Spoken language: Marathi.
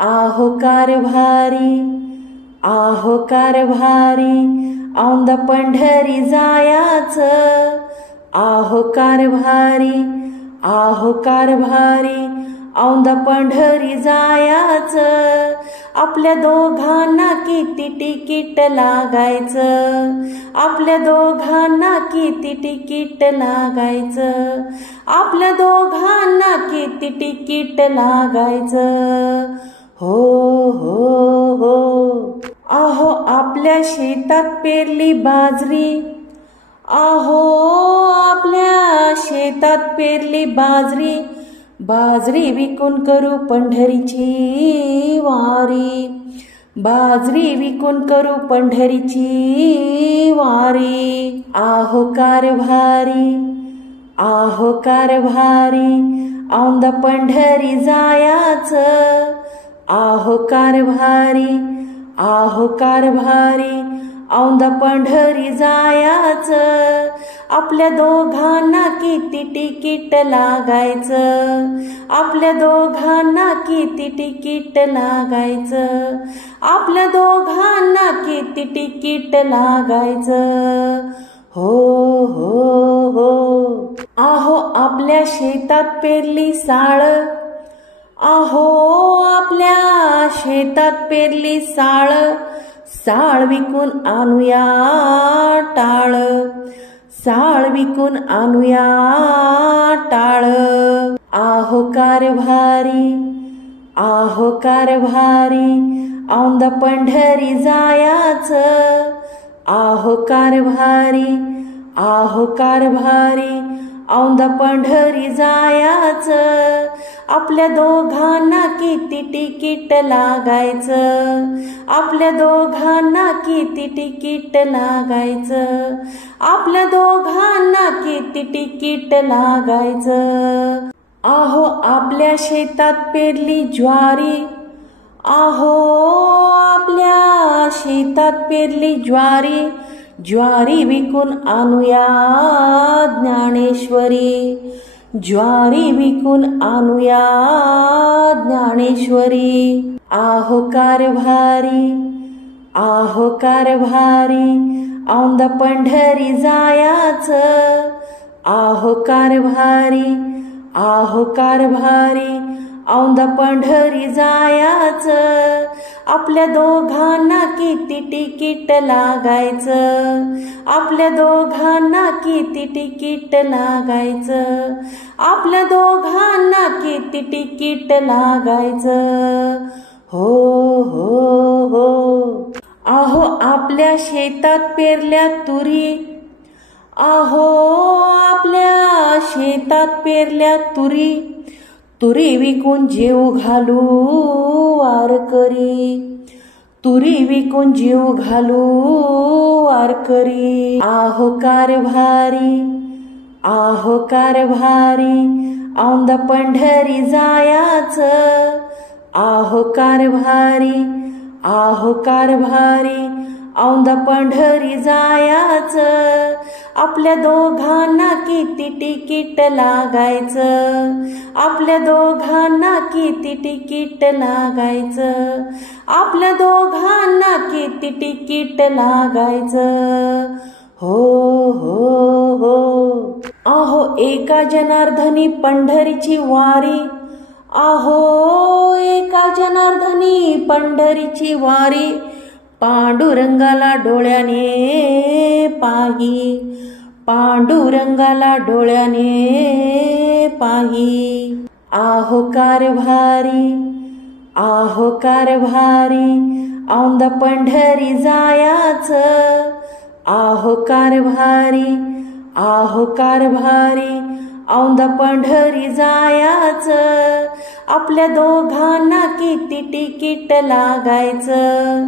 आहो कारभारी, आहो कारभारी, औंध पंढरी जायाचं. आहो कारभारी, आहो कारभारी, औंध पंढरी जायाचं. आपल्या दोघांना किती तिकीट लागायचं, आपल्या दोघांना किती तिकीट लागायचं, आपल्या दोघांना किती तिकीट लागायचं. हो हो हो. आहो आपल्या शेतात पेरली बाजरी, आहो आपल्या शेतात पेरली बाजरी, बाजरी विकून करू पंढरीची वारी, बाजरी विकून करू पंढरीची वारी. आहो कारभारी, आहो कारभारी, औंध पंढरी जायाचं. आहो कारभारी, आहो कारभारी, औंध पंढरी जायाचं. आपल्या दोघांना किती तिकीट लागायचं, आपल्या दोघांना किती तिकीट लागायचं, आपल्या दोघांना किती तिकीट लागायचं. हो हो हो. आहो आपल्या शेतात पेरली साळ, आहो आपल्या शेतात पेरली साळ, साळ विकून आणूया टाळ, साळ विकून आणूया टाळ. आहो कारभारी, आहो कारभारी, औंध पंढरी जायाचं. आहो कारभारी, आहो कारभारी, औंध पंढरी जायाचं. आपल्या दोघांना किती तिकीट लागायचं, आपल्या दोघांना किती तिकीट लागायचं, आपल्या दोघांना किती तिकीट लागायचं. आहो आपल्या शेतात पेरली ज्वारी, आहो आपल्या शेतात पेरली ज्वारी, ज्वारी विकून आणूया ज्ञानेश्वरी, ज्वारी विकून आणूया ज्ञानेश्वरी. आहो कारभारी, आहो कारभारी, औंध पंढरी जायाचं. आहो कारभारी, आहो कारभारी, औंध पंढरी जायाचं. आपल्या दोघांना किती तिकीट लागायचं, आपल्या दोघांना किती तिकीट लागायचं, आपल्या दोघांना किती तिकीट लागायचं. हो हो हो. आहो आपल्या शेतात पेरल्या तुरी, आहो आपल्या शेतात पेरल्या तुरी, तुरी विकून जीव घालू वारकरी, तुरी विकून जीव घालू वारकरी. आहो कारभारी, आहो कारभारी, औंध पंढरी जायाचं. आहो कारभारी, आहो कारभारी, औंध पंढरी जायाचं. आपल्या दोघांना किती तिकीट लागायचं, आपल्या दोघांना किती तिकीट लागायचं, आपल्या दोघांना किती तिकीट लागायचं. हो हो हो. आहो एका जनार्दनी पंढरीची वारी, आहो एका जनार्दनी पंढरीची वारी, पांडुरंगाला डोळ्याने पाही, पांडुरंगाला डोळ्याने पाही. आहो कारभारी, आहो कारभारी, औंध पंढरी जायाचं. आहो कारभारी, आहो कारभारी, औंध पंढरी जायाचं. आपल्या दोघांना किती तिकीट लागायचं,